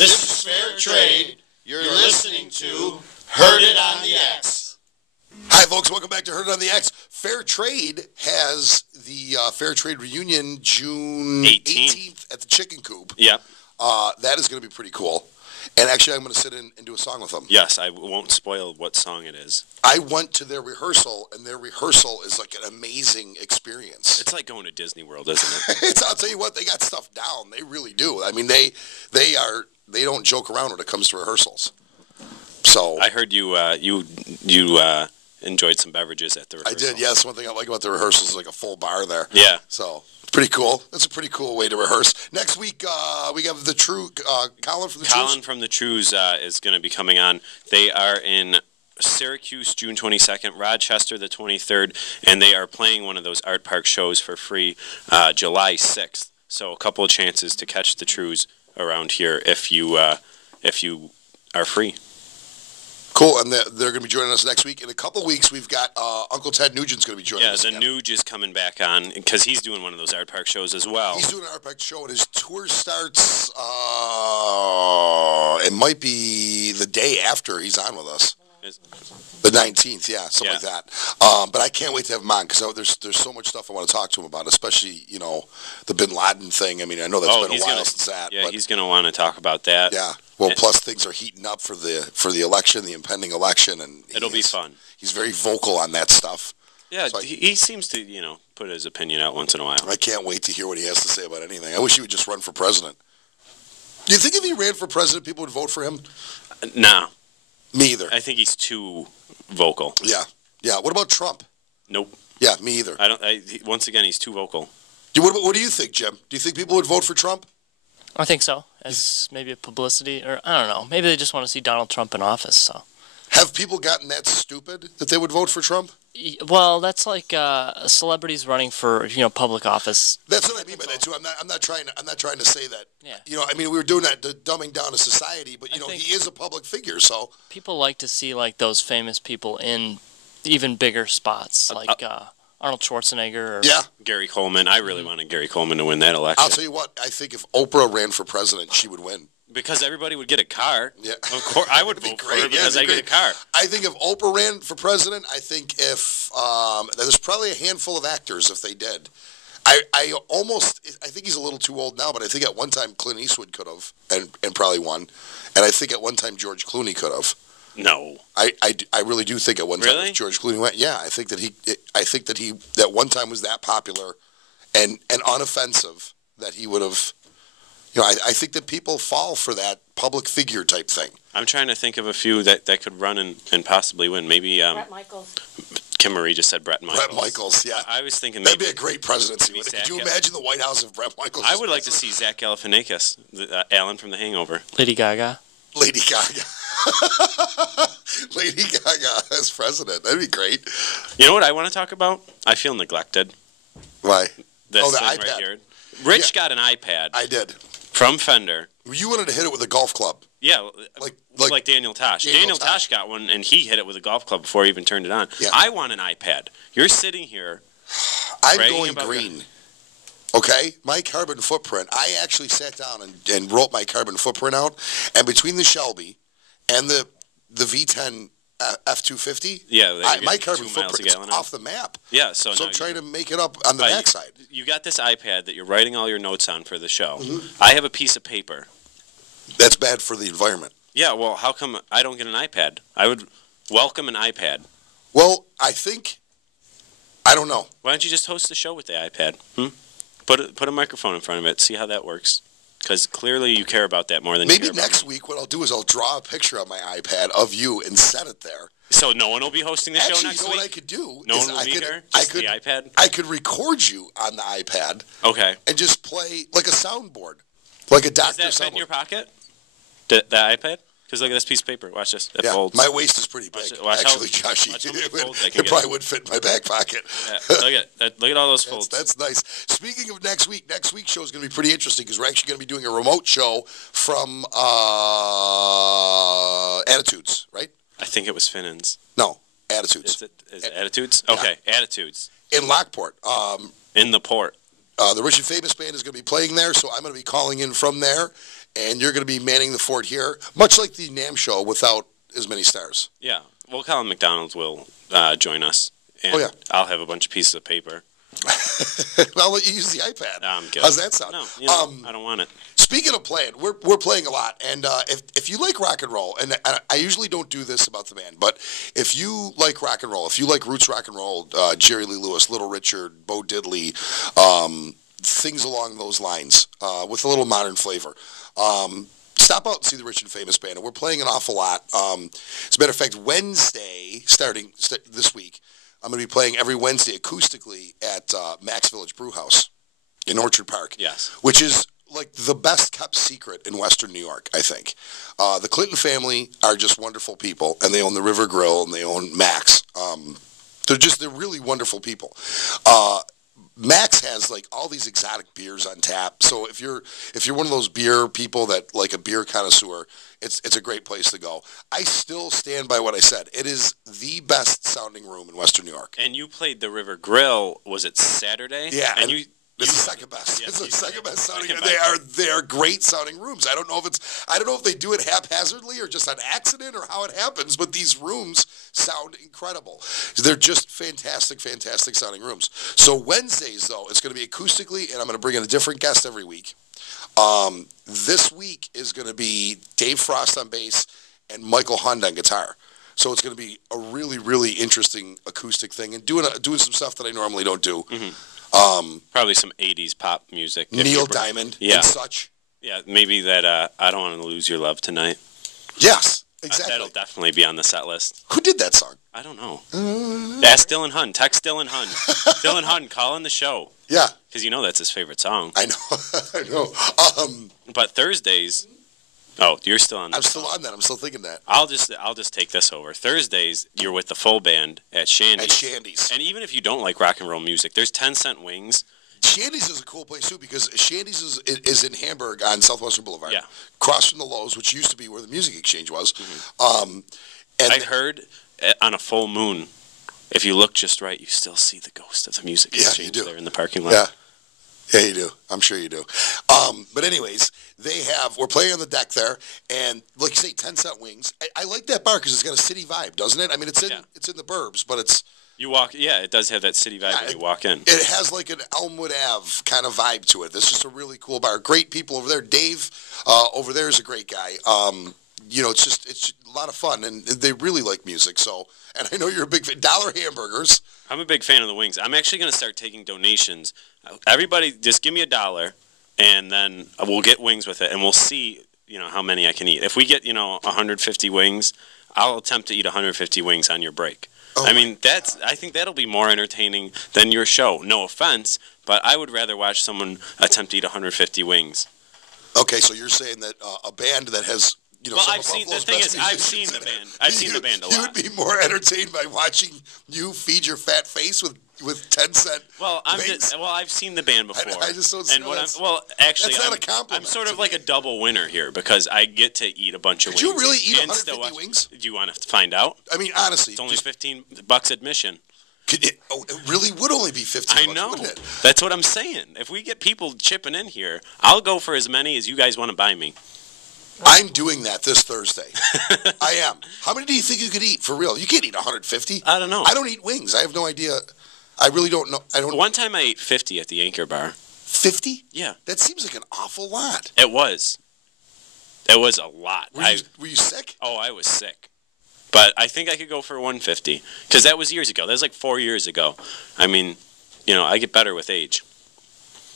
This is Fair Trade. You're listening to Heard It on the X. Hi, folks. Welcome back to Heard It on the X. Fair Trade has the Fair Trade reunion June 18th at the Chicken Coop. Yep. That is going to be pretty cool. And actually, I'm going to sit in and do a song with them. Yes, I won't spoil what song it is. I went to their rehearsal, and their rehearsal is like an amazing experience. It's like going to Disney World, isn't it? I'll tell you what, they got stuff down. They really do. I mean, they don't joke around when it comes to rehearsals. So I heard you enjoyed some beverages at the rehearsal. I did, yes. One thing I like about the rehearsals is like a full bar there. Yeah. So it's pretty cool. That's a pretty cool way to rehearse. Next week, we have the True Colin from the Trues. Colin from the Trues is going to be coming on. They are in Syracuse June 22nd, Rochester the 23rd, and they are playing one of those Art Park shows for free July 6th. So a couple of chances to catch the Trues around here if you are free. Cool, and they're going to be joining us next week. In a couple of weeks, we've got Uncle Ted Nugent's going to be joining us. Yeah, the Nuge is coming back on because he's doing one of those Art Park shows as well. He's doing an Art Park show, and his tour starts, it might be the day after he's on with us. The 19th, yeah, something like that. But I can't wait to have him on because there's so much stuff I want to talk to him about, especially, the Bin Laden thing. I mean, I know that's been a while since that. Yeah, he's going to want to talk about that. Yeah. Well, plus things are heating up for the election, the impending election, and it'll be fun. He's very vocal on that stuff. Yeah, so he seems to, put his opinion out once in a while. I can't wait to hear what he has to say about anything. I wish he would just run for president. Do you think if he ran for president, people would vote for him? No. Me either. I think he's too vocal. Yeah. Yeah. What about Trump? Nope. Yeah, me either. Once again, he's too vocal. What do you think, Jim? Do you think people would vote for Trump? I think so, as maybe a publicity, or I don't know. Maybe they just want to see Donald Trump in office. So, have people gotten that stupid that they would vote for Trump? Well, that's like celebrities running for public office. That's what I mean by that too. I'm not trying to say that. Yeah. I mean, we were doing that to dumbing down a society, but he is a public figure, so people like to see like those famous people in even bigger spots, like Arnold Schwarzenegger or Gary Coleman. I really wanted Gary Coleman to win that election. I'll tell you what, I think if Oprah ran for president, she would win. Because everybody would get a car. Yeah. Of course, I would vote for her because I get a car. I think if Oprah ran for president, I think if there's probably a handful of actors if they did. I think he's a little too old now, but I think at one time Clint Eastwood could have and probably won. And I think at one time George Clooney could have. No, I really do think at one time if George Clooney went. Yeah, I think that he at one time was that popular and unoffensive that he would have. I think that people fall for that public figure type thing. I'm trying to think of a few that could run and possibly win. Maybe Brett Michaels. Kim Marie just said Brett Michaels. Brett Michaels, yeah. I was thinking that'd be a great presidency. Could you imagine the White House if Brett Michaels? I would like to see Zach Galifianakis, Alan from The Hangover. Lady Gaga. Lady Gaga. Lady Gaga as president. That'd be great. You know what I want to talk about? I feel neglected. Why? The iPad. Right here. Rich got an iPad. I did. From Fender. You wanted to hit it with a golf club. Yeah, like Daniel Tosh. Daniel Tosh got one, and he hit it with a golf club before he even turned it on. Yeah. I want an iPad. You're sitting here. I'm going green. Okay, my carbon footprint. I actually sat down and wrote my carbon footprint out, and between the Shelby and the V10 F250, my carbon footprint is off the map. Yeah, so I'm trying to make it up on the backside. You got this iPad that you're writing all your notes on for the show. Mm-hmm. I have a piece of paper. That's bad for the environment. Yeah, well, how come I don't get an iPad? I would welcome an iPad. Well, I don't know. Why don't you just host the show with the iPad? Put a microphone in front of it. See how that works. Because clearly you care about that more than maybe next week. What I'll do is I'll draw a picture on my iPad of you and set it there. So no one will be hosting the show next week? What I could do no one will be here? Just the iPad? I could record you on the iPad. Okay. And just play like a soundboard. Like a doctor soundboard. Does that fit in your pocket? The iPad? Because look at this piece of paper. Watch this. It folds. My waist is pretty big. Actually, Josh, it probably would fit in my back pocket. Look at all those folds. That's nice. Speaking of next week's show is going to be pretty interesting because we're actually going to be doing a remote show from Attitudes, right? I think it was Finnan's. No, Attitudes. Is it Attitudes? Okay, Attitudes. In Lockport. In the port. The Rich and Famous Band is going to be playing there, so I'm going to be calling in from there. and you're going to be manning the fort here, much like the NAMM show without as many stars. Yeah. Well, Colin McDonald will join us. And Oh, yeah. I'll have a bunch of pieces of paper. I'll let you use the iPad. No, I'm good. How's that sound? No, I don't want it. Speaking of playing, we're playing a lot, and if you like rock and roll, and I usually don't do this about the band, but if you like rock and roll, if you like roots rock and roll, Jerry Lee Lewis, Little Richard, Bo Diddley, things along those lines, with a little modern flavor, stop out and see the Rich and Famous Band, and we're playing an awful lot. As a matter of fact, Wednesday, starting this week, I'm going to be playing every Wednesday acoustically at Max Village Brew House in Orchard Park. Yes. Which is like the best kept secret in Western New York, I think. The Clinton family are just wonderful people, and they own the River Grill and they own Max. They're really wonderful people. Max has like all these exotic beers on tap. So if you're one of those beer people that like a beer connoisseur, it's a great place to go. I still stand by what I said. It is the best sounding room in Western New York. And you played the River Grill, was it Saturday? Yeah. And it's the second best. Yeah, It's the second best sounding. second They are great sounding rooms. I don't know if they do it haphazardly or just on accident or how it happens, but these rooms sound incredible. They're just fantastic sounding rooms. So Wednesdays though, it's going to be acoustically, and I'm going to bring in a different guest every week. This week is going to be Dave Frost on bass and Michael Hund on guitar. So it's going to be a really, really interesting acoustic thing, and doing some stuff that I normally don't do. Mm-hmm. Probably some 80s pop music. Neil Diamond and such. Yeah, maybe that I Don't Want to Lose Your Love Tonight. Yes, exactly. That'll definitely be on the set list. Who did that song? I don't know. Ask Dylan Hun. Text Dylan Hun. Dylan Hun, call in the show. Yeah. Because you know that's his favorite song. I know. I know. But Thursdays... Oh, you're still on that. I'm still on that. I'm still thinking that. I'll just take this over. Thursdays, you're with the full band at Shandy's. At Shandy's. And even if you don't like rock and roll music, there's 10-cent wings. Shandy's is a cool place, too, because Shandy's is in Hamburg on Southwestern Boulevard. Yeah. Across from the Lowe's, which used to be where the Music Exchange was. Mm-hmm. And I heard on a full moon, if you look just right, you still see the ghost of the Music Exchange there in the parking lot. Yeah. Yeah, you do. I'm sure you do. But anyways, we're playing on the deck there, and like you say, 10-cent wings. I like that bar because it's got a city vibe, doesn't it? I mean, it's in the burbs, but it's... it does have that city vibe when you walk in. It has like an Elmwood Ave kind of vibe to it. It's just a really cool bar. Great people over there. Dave over there is a great guy. It's a lot of fun, and they really like music. So, and I know you're a big fan. Dollar hamburgers. I'm a big fan of the wings. I'm actually going to start taking donations. Everybody, just give me $1, and then we'll get wings with it, and we'll see, how many I can eat. If we get, 150 wings, I'll attempt to eat 150 wings on your break. Oh, I mean, I think that'll be more entertaining than your show. No offense, but I would rather watch someone attempt to eat 150 wings. Okay, so you're saying that a band that has... I've seen the band a lot. You would be more entertained by watching you feed your fat face with 10-cent. Well, I've seen the band before. I just don't see actually, that's not a compliment. I'm sort of like a double winner here because I get to eat a bunch of wings. Could you really eat 150 wings? Do you want to find out? I mean, honestly, it's only $15 admission. It really would only be $15. I know. Wouldn't it? That's what I'm saying. If we get people chipping in here, I'll go for as many as you guys want to buy me. I'm doing that this Thursday. I am. How many do you think you could eat for real? You can't eat 150. I don't know. I don't eat wings. I have no idea. I really don't know. One time I ate 50 at the Anchor Bar. 50? Yeah. That seems like an awful lot. It was. It was a lot. Were you sick? Oh, I was sick. But I think I could go for 150 because that was years ago. That was like 4 years ago. I mean, I get better with age.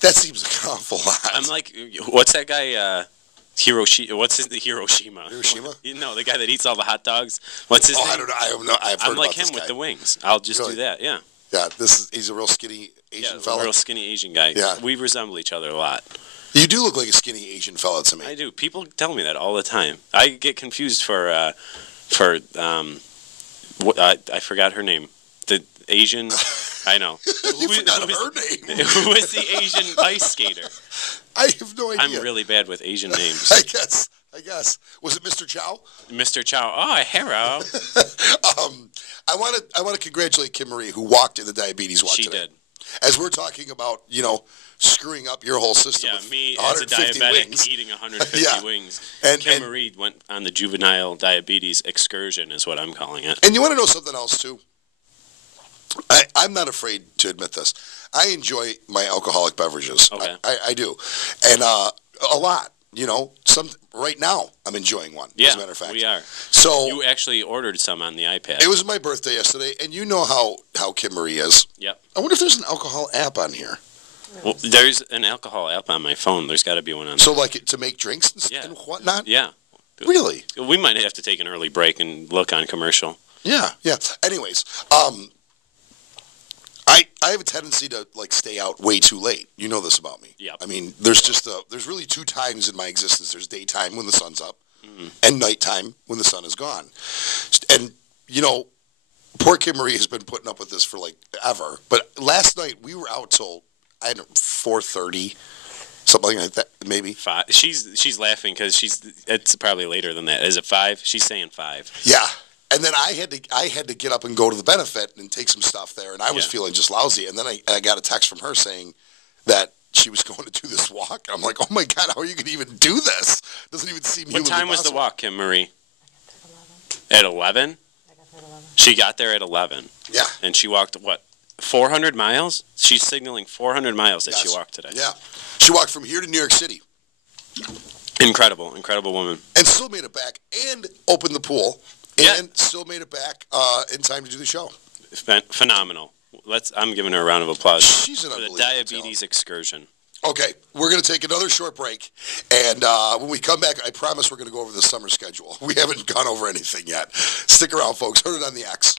That seems like an awful lot. I'm like, what's that guy? Hiroshima. What's his Hiroshima? Hiroshima? No, the guy that eats all the hot dogs. What's his name? I don't know. I've heard I'm like about this him guy. with the wings. I'll just do that. Yeah. Yeah. He's a real skinny Asian fella. A real skinny Asian guy. Yeah. We resemble each other a lot. You do look like a skinny Asian fella to me. I do. People tell me that all the time. I get confused for I forgot her name. The Asian. I know. You forgot her name. Who was the Asian ice skater? I have no idea. I'm really bad with Asian names. I guess. Was it Mr. Chow? Mr. Chow. Oh, hello. I want to congratulate Kim Marie, who walked in the diabetes walk today. She did. As we're talking about, screwing up your whole system. Yeah, with me as a 150 diabetic wings. eating 150 Yeah. wings. And- Kim and- Marie went on the juvenile diabetes excursion, is what I'm calling it. And you want to know something else, too? I'm not afraid to admit this. I enjoy my alcoholic beverages. Okay. I do. And a lot. You know, right now I'm enjoying one, Yeah, as a matter of fact. we are. So You actually ordered some on the iPad. it was my birthday yesterday, and you know how Kim Marie is. Yep. I wonder if there's an alcohol app on here. Well, there's an alcohol app on my phone. There's got to be one on So, like, to make drinks Yeah. and whatnot? Yeah. Really? We might have to take an early break and look on commercial. Yeah. Anyways, I have a tendency to, like, stay out way too late. You know this about me. Yep. I mean, there's really two times in my existence. There's daytime when the sun's up, and nighttime when the sun is gone. And, you know, poor Kim Marie has been putting up with this for, like, ever. But last night, we were out till, 4:30, something like that, maybe. 5. She's laughing because it's probably later than that. Is it 5? She's saying 5. Yeah. And then I had to get up and go to the benefit and take some stuff there, and I was Yeah. feeling just lousy. And then I got a text from her saying that she was going to do this walk. I'm like, oh my God, how are you going to even do this? Doesn't even seem What humanly time was the possible. walk, Kim Marie? At 11? She got there at 11. Yeah. And she walked, what, 400 miles? She's signaling 400 miles that she Yes. walked today. Yeah. She walked from here to New York City Incredible woman. and still made it back and opened the pool Yeah. and still made it back in time to do the show. Phenomenal. I'm giving her a round of applause She's an for the unbelievable diabetes excursion. Okay, we're going to take another short break, and when we come back, I promise we're going to go over the summer schedule. We haven't gone over anything yet. Stick around, folks. Heard it on the X.